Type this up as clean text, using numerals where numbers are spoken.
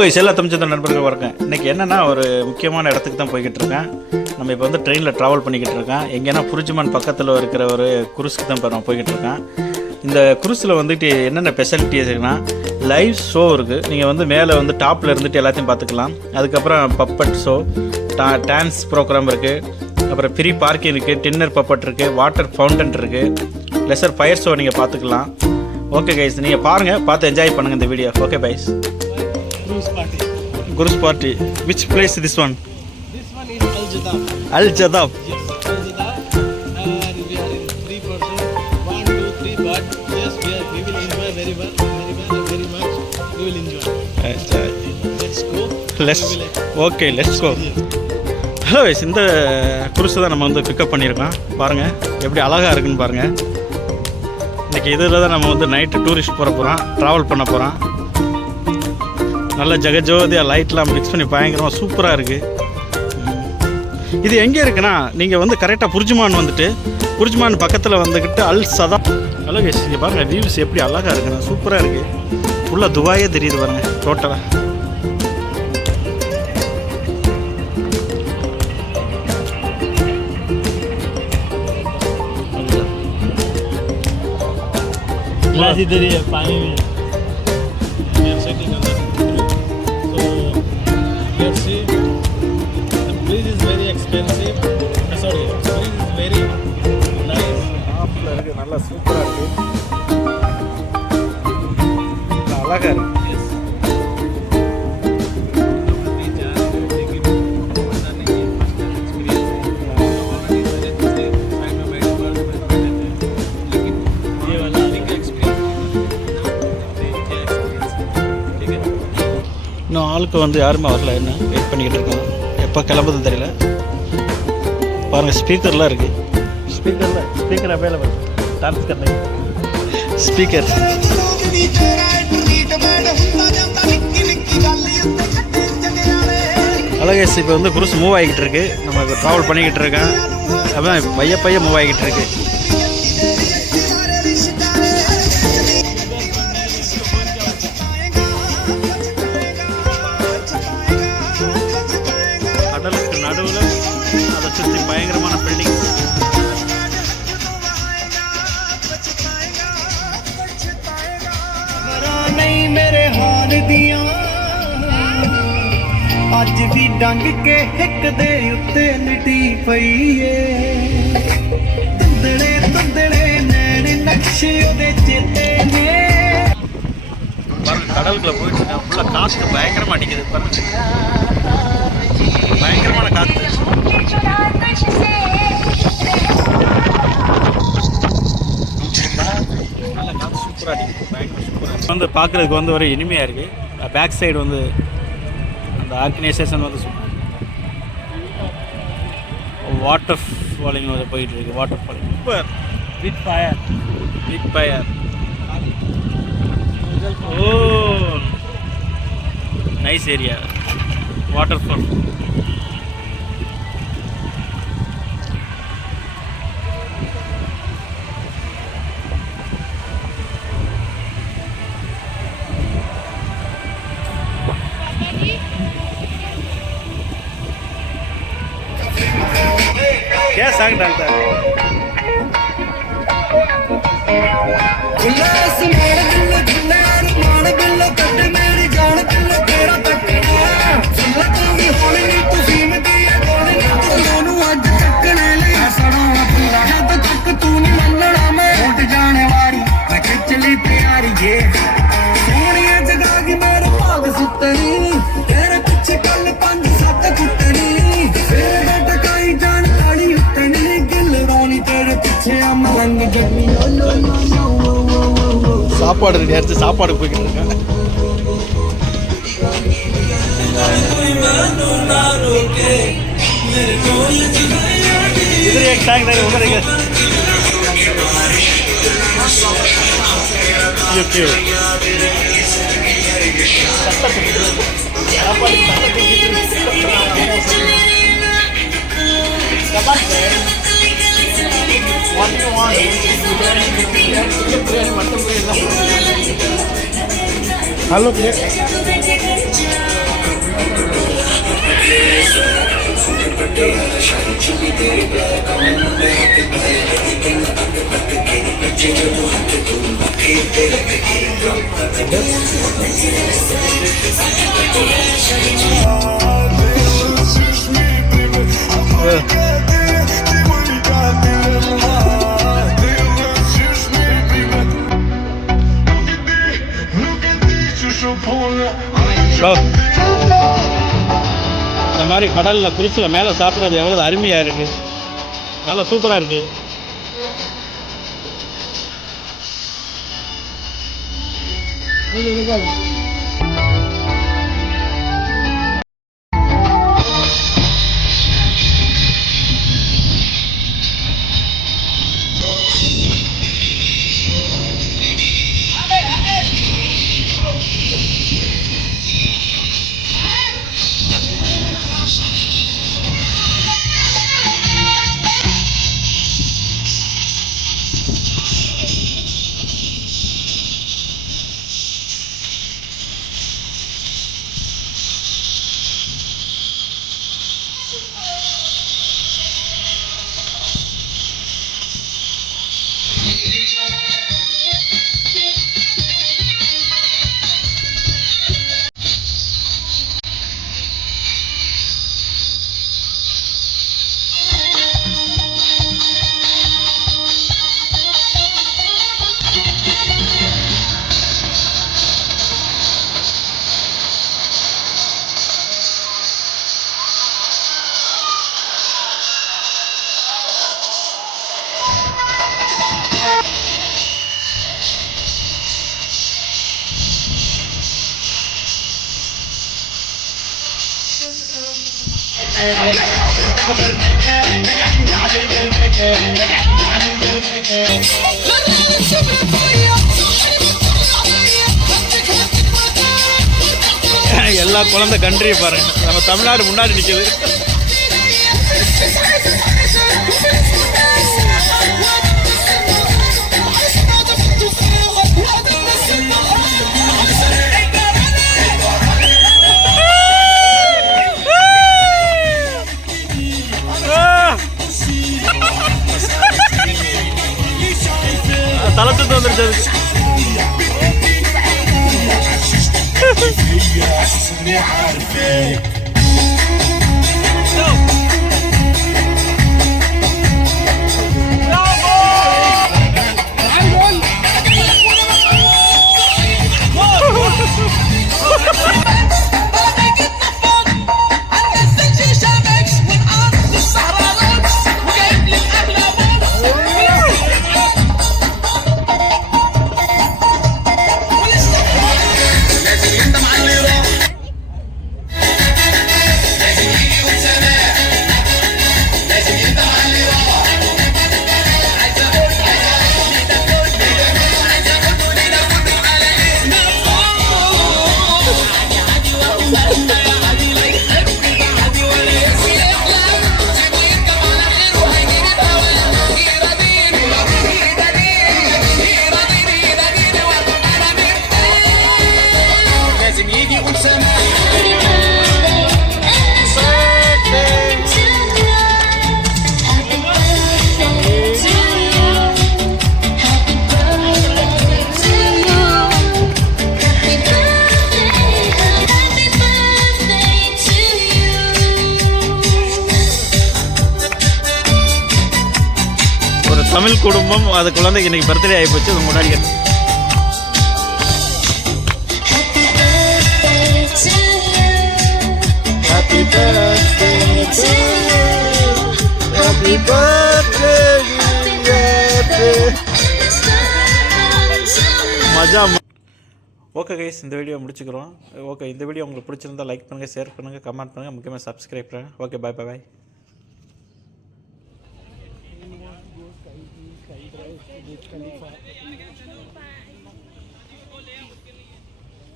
கைஸ், எல்லா தமிழ்ச்சந்திர நண்பர்கள் வரேன். இன்றைக்கி என்னென்னா ஒரு முக்கியமான இடத்துக்கு தான் போய்கிட்டு இருக்கேன். நம்ம இப்போ வந்து ட்ரெயினில் ட்ராவல் பண்ணிக்கிட்டு இருக்கேன். எங்கேனா புரிஜிமான் பக்கத்தில் இருக்கிற ஒரு குரூஸுக்கு தான் இப்போ நான் போய்கிட்டு இருக்கேன். இந்த குரூஸில் வந்துட்டு என்னென்ன ஸ்பெஷாலிட்டிஸ் இருக்குன்னா, லைவ் ஷோ இருக்குது. நீங்கள் வந்து மேலே வந்து டாப்பில் இருந்துட்டு எல்லாத்தையும் பார்த்துக்கலாம். அதுக்கப்புறம் பப்பட் ஷோ, டான்ஸ் ப்ரோக்ராம் இருக்குது. அப்புறம் ஃப்ரீ பார்க்கிங் இருக்குது, டின்னர் பப்பட் இருக்குது, வாட்டர் ஃபவுண்டன் இருக்குது, லெசர் ஃபயர் ஷோ நீங்கள் பார்த்துக்கலாம். ஓகே கைஸ், நீங்கள் பாருங்கள், பார்த்து என்ஜாய் பண்ணுங்கள் இந்த video. Okay byes. Cruise party. Which place is this one? This one is Al Jadab. Al Jadab. Yes, Al Jadab. And we are in 3 person. 1, 2, 3. But yes, we will enjoy very well, very much. We will enjoy. Let's go. Okay, let's go. Hello வைஸ், இந்த குரூஸை தான் நம்ம வந்து பிக்கப் பண்ணியிருக்கோம். பாருங்கள் எப்படி அழகாக இருக்குன்னு பாருங்கள். இன்றைக்கி இதில் தான் நம்ம வந்து நைட்டு டூரிஸ்ட் போகிறோம், ட்ராவல் பண்ண போகிறோம். நல்ல ஜெகஜோதியாக லைட்லாம் மிக்ஸ் பண்ணி பயங்கரமாக சூப்பராக இருக்குது. இது எங்கே இருக்குன்னா, நீங்கள் வந்து கரெக்டாக புரிஜிமான் வந்துட்டு புரிஜிமான் பக்கத்தில் வந்துக்கிட்டு அல் சதாப். ஹலோ கைஸ், இங்கே பாருங்கள் வியூஸ் எப்படி அழகாக இருக்குண்ணா, சூப்பராக இருக்குது. ஃபுல்லாக துபாயே தெரியுது பாருங்கள் டோட்டலாக. इधर ही है, पानी में we are sitting on the bridge. So let's see. The bridge is very expensive. Sorry, the bridge is very nice. ஆப்பில் இருக்குது, நல்லா சூப்பராக இருக்குது, அழகாக இருக்குது. இன்னும் ஆளுக்கு வந்து யாருமே வரல, என்ன வெயிட் பண்ணிக்கிட்டு இருக்கோம். எப்போ கிளம்புதுன்னு தெரியல. பாருங்கள் ஸ்பீக்கர்லாம் இருக்குது. Speaker available. டான்ஸ் கர்னே ஸ்பீக்கர். அழகேஸ், இப்போ வந்து குரூஸ் மூவ் ஆகிக்கிட்டு இருக்கு. நம்ம இப்போ ட்ராவல் பண்ணிக்கிட்டு இருக்கேன். அதான் பைய மூவ் ஆகிக்கிட்டு இருக்கு. கடலுக்கு நடுவில் அதை சுற்றி பயங்கரமான பில்டிங். ਅੱਜ ਵੀ ਡੰਗ ਕੇ ਹਿੱਕ ਦੇ ਉੱਤੇ ਲਿਟੀ ਪਈ ਏ, ਧੁੰਦਲੇ ਧੁੰਦਲੇ ਨੈਣ ਨਕਸ਼ੇ ਉਹਦੇ ਚੇਤੇ ਨੇ. பாருங்க, கடலுக்குள்ள போயிட்டு இருக்கேன். ஃபுல்லாக காற்று பயங்கரமாக அடிக்குது. பாருங்க, பயங்கரமான காற்று. நல்ல காற்று சூப்பராக அடிக்குது, பயங்கர சூப்பராக வந்து பார்க்குறதுக்கு வந்து ஒரு இனிமையாக இருக்குது. பேக் சைடு வந்து அந்த ஆர்கனைசேஷன் வந்து வாட்டர் ஃபாலிங் வந்து போயிட்டு இருக்கு. Water falling super. With fire. ஓ, நைஸ் ஏரியா. Waterfall. क्या सांग डालता है? சாப்பாடு ரெடி ஆச்சு. சாப்பாடு போய்கிட்டு இருக்கேன். इधर एक टैंक नहीं उधर एक क्यों What do you want? Hello, so இந்த மாதிரி கடலில் குளிச்சில் மேலே சாப்பிட்றது எவ்வளோ அருமையாக இருக்குது, நல்லா சூப்பராக இருக்குது. எல்லா குழந்தை கண்ட்ரியை பாருங்க, நம்ம தமிழ்நாடு முன்னாடி நிற்கிது. தளத்துட்டு வந்துருச்சு அதுக்கு. தமிழ் குடும்பம், அது குழந்தைக்கு இன்னைக்கு பர்த்டே ஆகி போச்சு. அது முன்னாடி மஜா. ஓகே கைஸ், இந்த வீடியோ முடிச்சுக்கிறோம். ஓகே, இந்த வீடியோ உங்களுக்கு பிடிச்சிருந்தா லைக் பண்ணுங்கள், ஷேர் பண்ணுங்கள், கமெண்ட் பண்ணுங்கள், முக்கியமாக சப்ஸ்கிரைப் பண்ணுங்கள். ஓகே, பாய் பாய். Khalifa.